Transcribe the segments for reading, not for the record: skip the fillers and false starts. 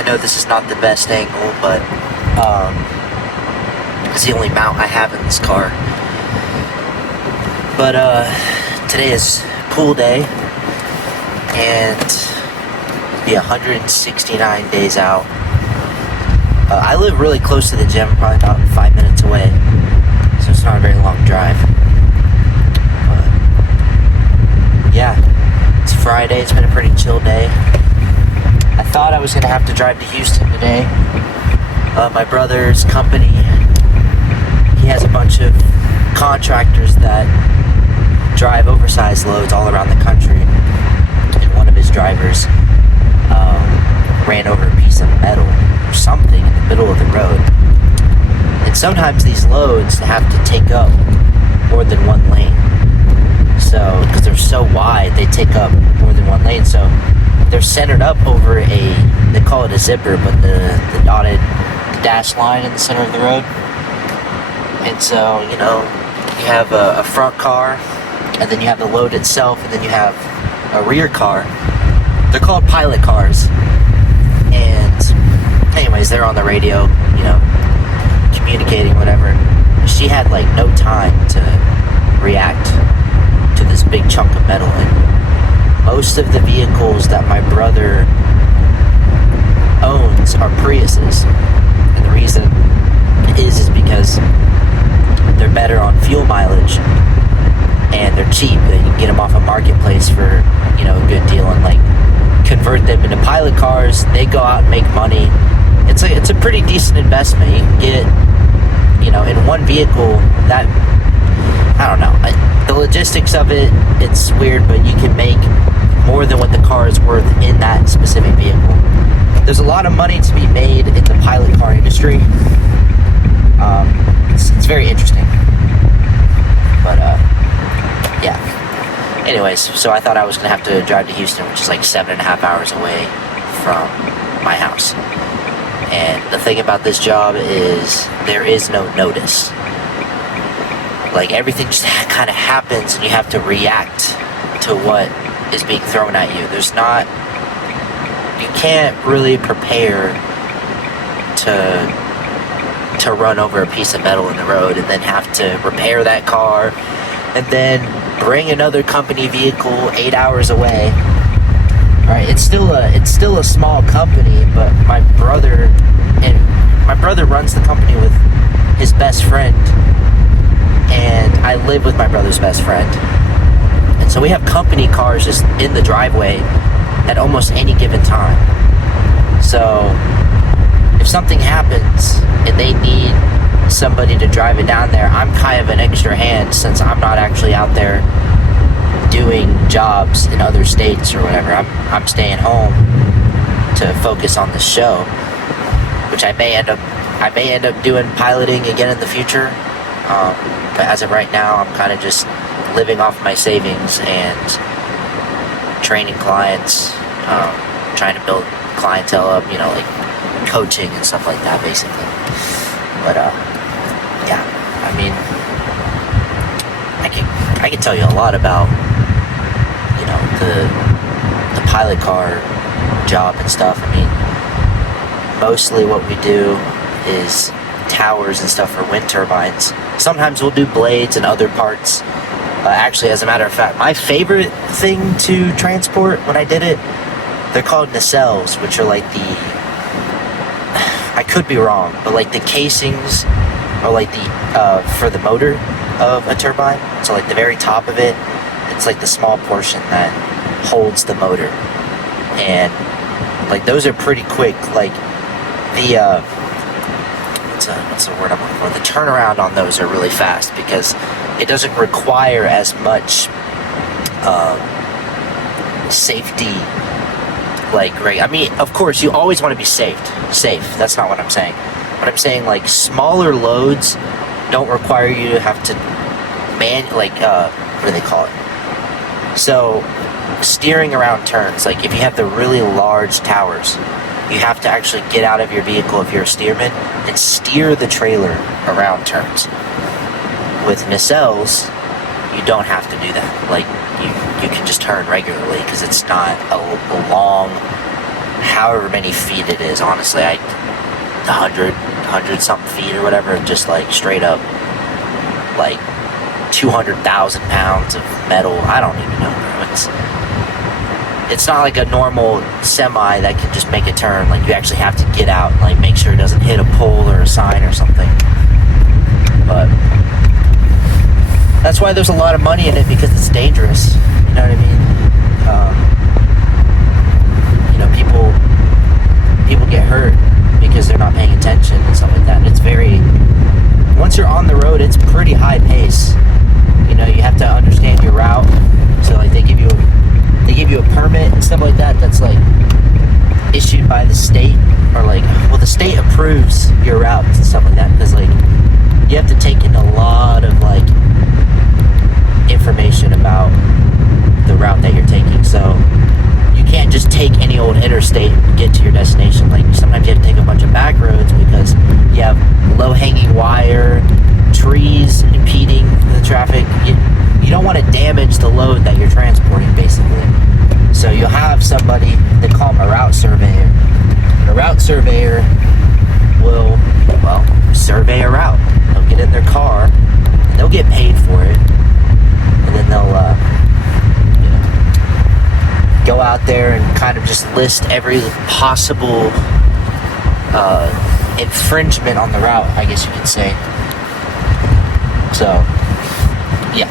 I know this is not the best angle, but it's the only mount I have in this car. But today is pool day, and be 169 days out. I live really close to the gym, probably about 5 minutes away, so it's not a very long drive. But yeah, it's Friday. It's been a pretty chill day. I thought I was going to have to drive to Houston today. My brother's company, he has a bunch of contractors that drive oversized loads all around the country, and one of his drivers ran over a piece of metal or something in the middle of the road. And sometimes these loads have to take up more than one lane. So, because they're so wide, they take up more than one lane. So they're centered up over they call it a zipper, but the dotted dash line in the center of the road. And so, you have a front car, and then you have the load itself, and then you have a rear car. They're called pilot cars. And anyways, they're on the radio, communicating, whatever. She had no time to react to this big chunk of metal. And most of the vehicles that my brother owns are Priuses. And the reason is because they're better on fuel mileage, and they're cheap. You can get them off a marketplace for, a good deal, and convert them into pilot cars. They go out and make money. It's a pretty decent investment. You can get, in one vehicle, that, I don't know, the logistics of it, it's weird, but you can make more than what the car is worth in that specific vehicle. There's a lot of money to be made in the pilot car industry. It's very interesting. But, yeah. Anyways, so I thought I was going to have to drive to Houston, which is 7.5 hours away from my house. And the thing about this job is there is no notice. Everything just kind of happens, and you have to react to what is being thrown at you. You can't really prepare to run over a piece of metal in the road and then have to repair that car and then bring another company vehicle 8 hours away. Right? It's still a small company, but my brother runs the company with his best friend, and I live with my brother's best friend. And so we have company cars just in the driveway at almost any given time. So if something happens and they need somebody to drive it down there, I'm kind of an extra hand, since I'm not actually out there doing jobs in other states or whatever. I'm staying home to focus on the show, which I may end up doing piloting again in the future. But as of right now, I'm kind of just living off my savings and training clients, trying to build clientele up, coaching and stuff like that, basically. But yeah, I mean, I can tell you a lot about the pilot car job and stuff. I mean, mostly what we do is towers and stuff for wind turbines. Sometimes we'll do blades and other parts. Actually, as a matter of fact, my favorite thing to transport when I did it, they're called nacelles, which are I could be wrong, but the casings are for the motor of a turbine. So the very top of it, it's the small portion that holds the motor. And those are pretty quick. What's the word I'm looking for? The turnaround on those are really fast, because it doesn't require as much safety. I mean, of course, you always want to be safe. That's not what I'm saying. But I'm saying smaller loads don't require you to have to what do they call it? So steering around turns. If you have the really large towers, you have to actually get out of your vehicle if you're a steerman and steer the trailer around turns. With nacelles, you don't have to do that. You can just turn regularly, because it's not a long however many feet it is. Honestly, 100 something feet or whatever, just like straight up, like 200,000 pounds of metal. I don't even know, bro. It's not like a normal semi that can just make a turn. Like, you actually have to get out and like make sure it doesn't hit a pole or a sign or something. But that's why there's a lot of money in it, because it's dangerous. You know what I mean? People get hurt because they're not paying attention and stuff like that. And it's once you're on the road, it's pretty high pace. You know, you have to understand your route. So like they give you a permit and stuff like that. That's like issued by the state, or like, well, the state approves your routes and stuff like that, because like you have to take in a lot of like information about the route that you're taking. So you can't just take any old interstate and get to your destination. Like, sometimes you have to take a bunch of back roads because you have low-hanging wire, trees impeding the traffic. You don't want to damage the load that you're transporting, basically. So you'll have somebody, they call them a route surveyor. And a route surveyor will, well, survey a route. They'll get in their car, and they'll get paid for it, and then they'll go out there and kind of just list every possible infringement on the route, I guess you could say. So, yeah,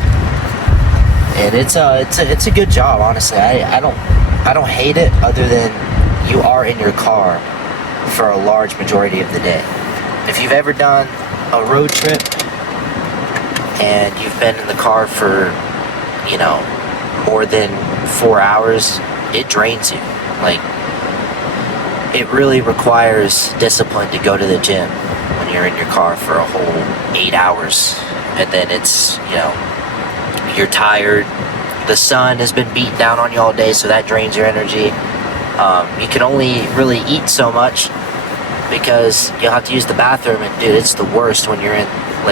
and it's a good job, honestly. I don't hate it, other than you are in your car for a large majority of the day. If you've ever done a road trip and you've been in the car for, more than 4 hours, it drains you. Like, it really requires discipline to go to the gym when you're in your car for a whole 8 hours. And then it's, you're tired. The sun has been beating down on you all day, so that drains your energy. You can only really eat so much because you'll have to use the bathroom. And dude, it's the worst when you're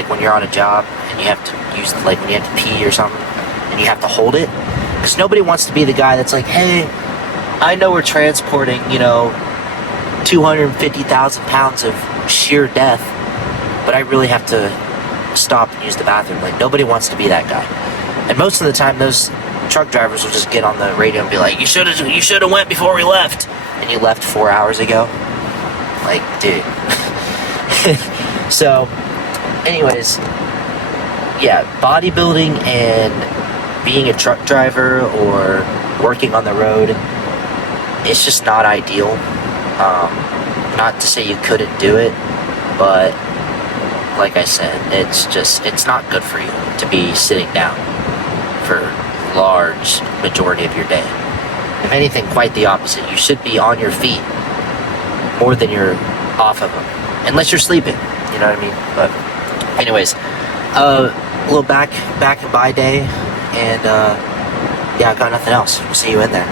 when you're on a job and you have to use, like when you have to pee or something and you have to hold it. Because nobody wants to be the guy that's like, hey, I know we're transporting, 250,000 pounds of sheer death, but I really have to stop and use the bathroom. Like, nobody wants to be that guy. And most of the time, those truck drivers will just get on the radio and be like, you should have went before we left. And you left 4 hours ago. Like, dude. So, anyways, yeah, bodybuilding and being a truck driver or working on the road, it's just not ideal. Not to say you couldn't do it, but like I said, it's not good for you to be sitting down for large majority of your day. If anything, quite the opposite. You should be on your feet more than you're off of them, unless you're sleeping. You know what I mean? But anyways, a little back and by day, and yeah, I got nothing else. We'll see you in there.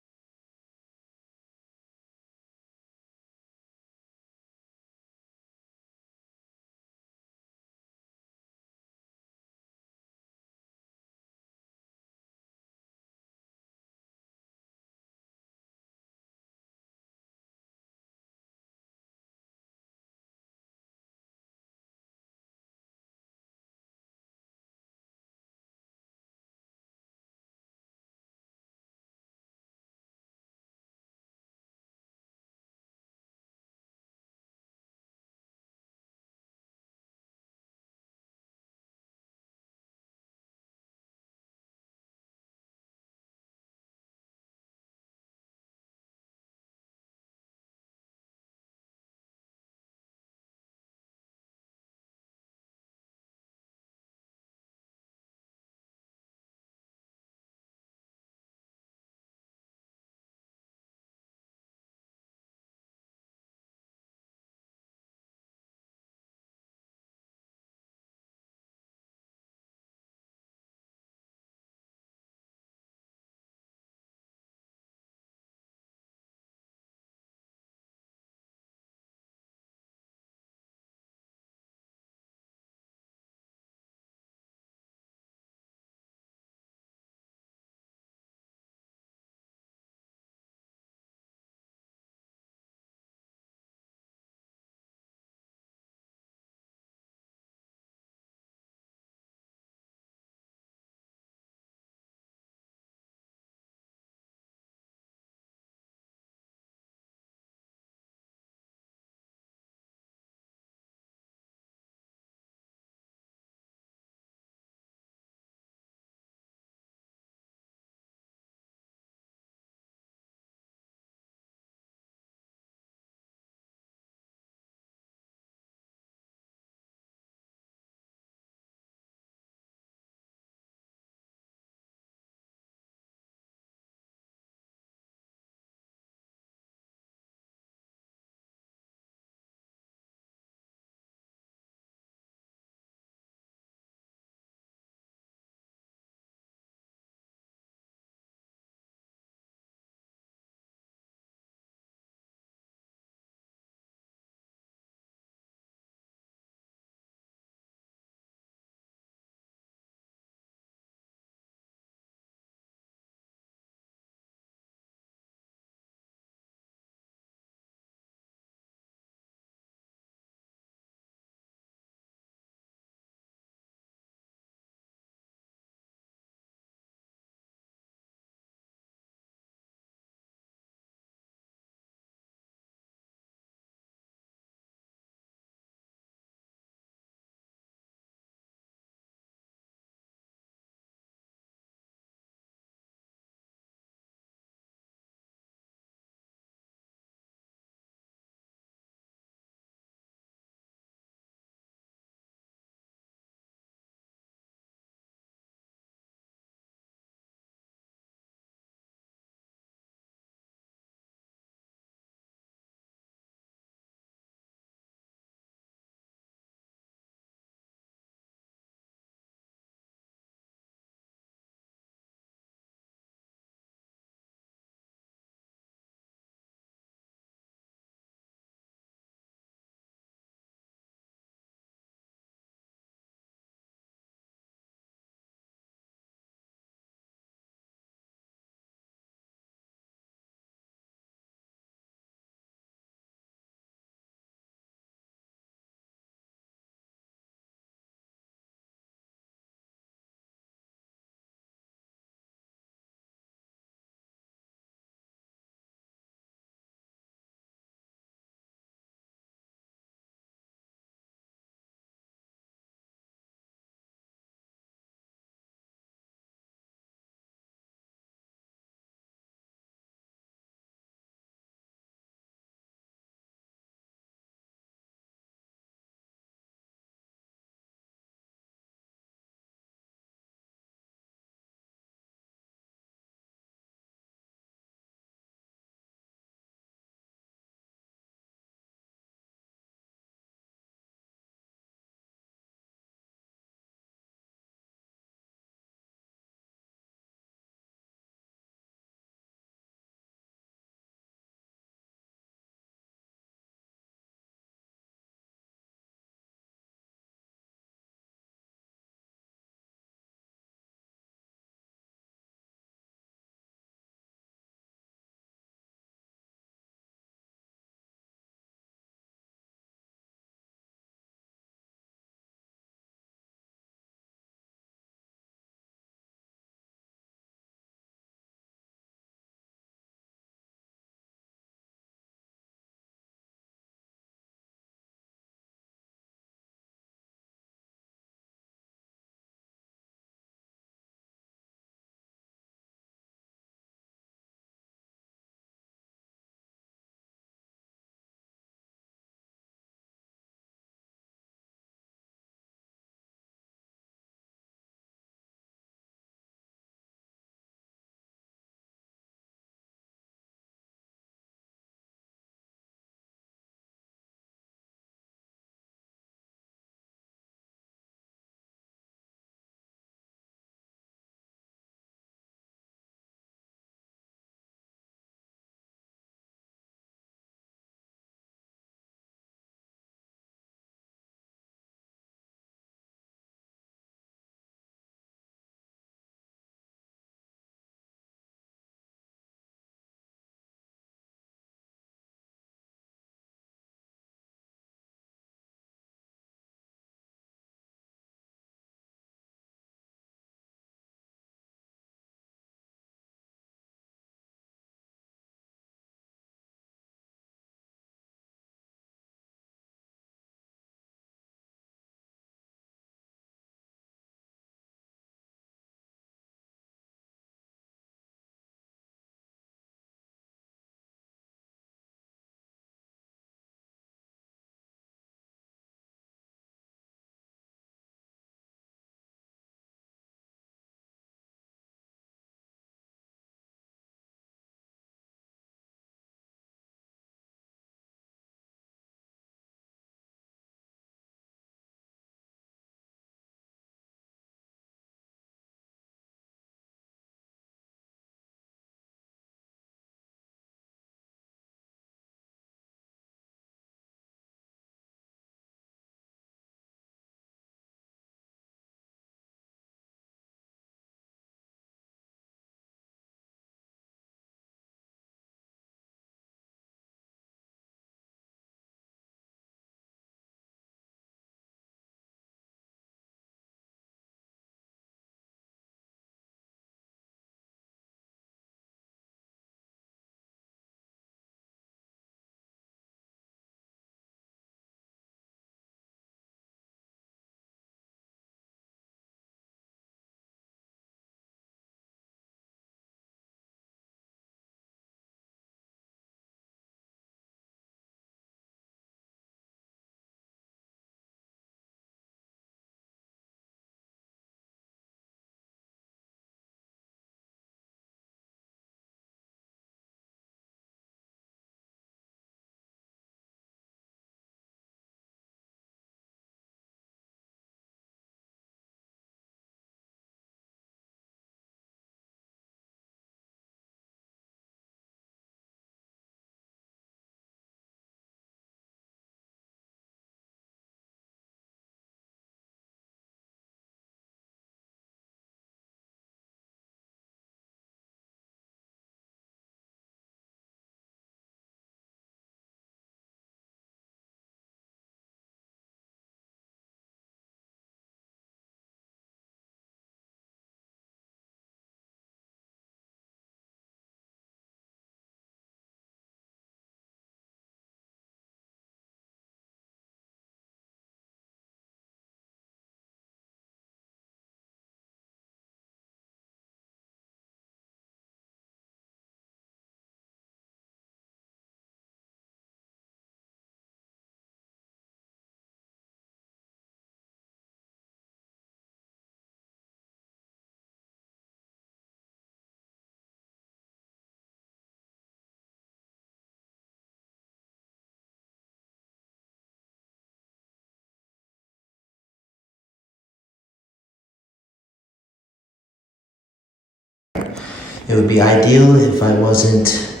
It would be ideal if I wasn't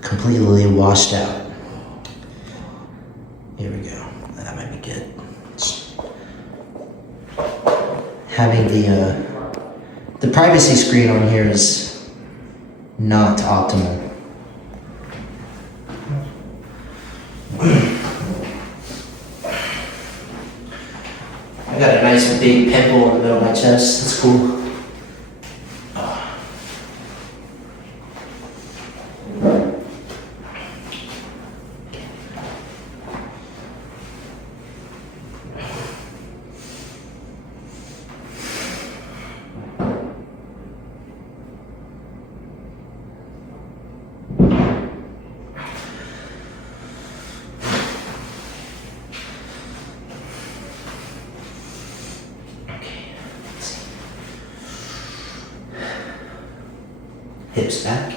completely washed out. Here we go. That might be good. Having the privacy screen on here is not optimal. I got a nice big pimple in the middle of my chest. That's cool. Hips back.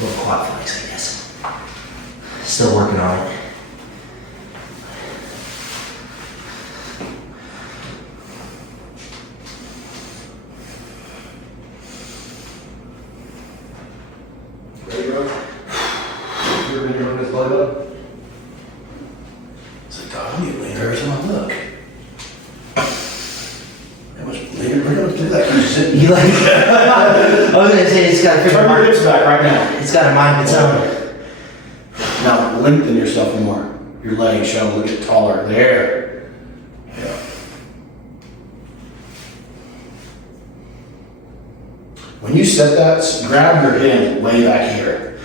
Little quad flex, I guess. Still working on it. Ready, bro? You ever been here on this blood up? It's like, God, I need to lean every time I look. How much leaner? We're gonna do that kind of shit. You like? I was gonna say it's got a freaking Turn your mind. hips back right now. It's got a mind of its own. Now, lengthen yourself more. Your legs show a little bit taller. There. Yeah. When you set that, grab your hand way back here.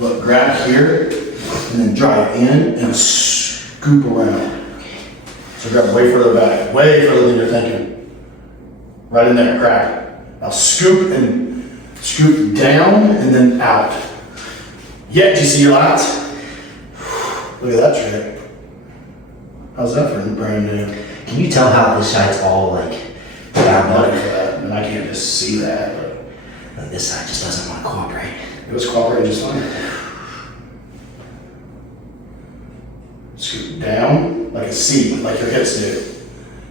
Look, grab here, and then drive in and scoop around. So grab way further back, way further than you're thinking. Right in there, grab. Now scoop and scoop down and then out. Yeah, do you see your lats? Look at that trick. How's that for brand new? Can you tell how this side's all like I'm bound ready up? for that, and I can't just see that, but And this side just doesn't want to cooperate. it was cooperating just fine. Scoop down like a C, like your hips do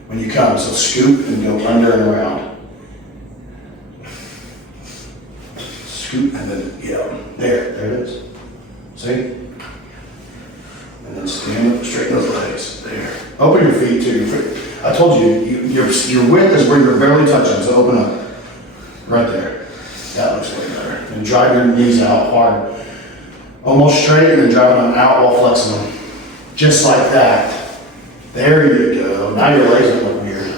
when you come. So scoop and go under and around. Scoop and then, yeah, there it is. See? And then stand up, straighten those legs. There. Open your feet too. I told you, your width is where you're barely touching, so open up. Right there. That looks way better. And drive your knees out hard. Almost straight and then drive them out while flexing them. Just like that. There you go. Now your legs don't look weird.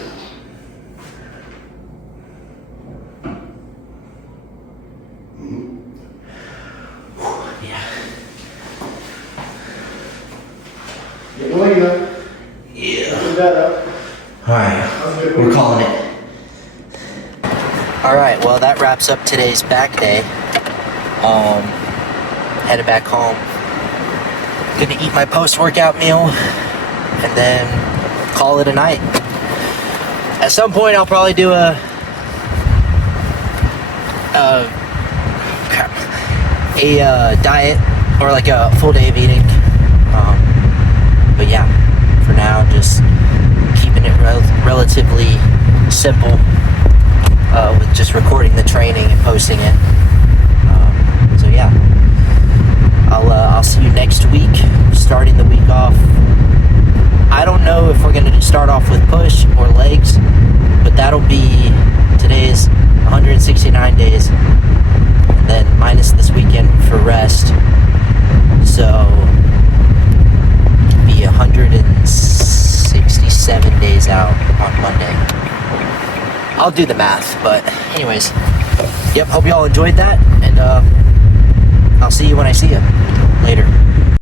Yeah. Get your leg up. Yeah. Put that up. Alright, we're calling it. Alright, well that wraps up today's back day. Headed back home. Gonna eat my post-workout meal and then call it a night. At some point I'll probably do a diet or like a full day of eating. But yeah, for now just keeping it relatively simple with just recording the training and posting it. So yeah, I'll see you next week. Starting the week off, I don't know if we're gonna start off with push or leg days out on Monday. I'll do the math, but anyways, yep, hope you all enjoyed that, and I'll see you when I see you later.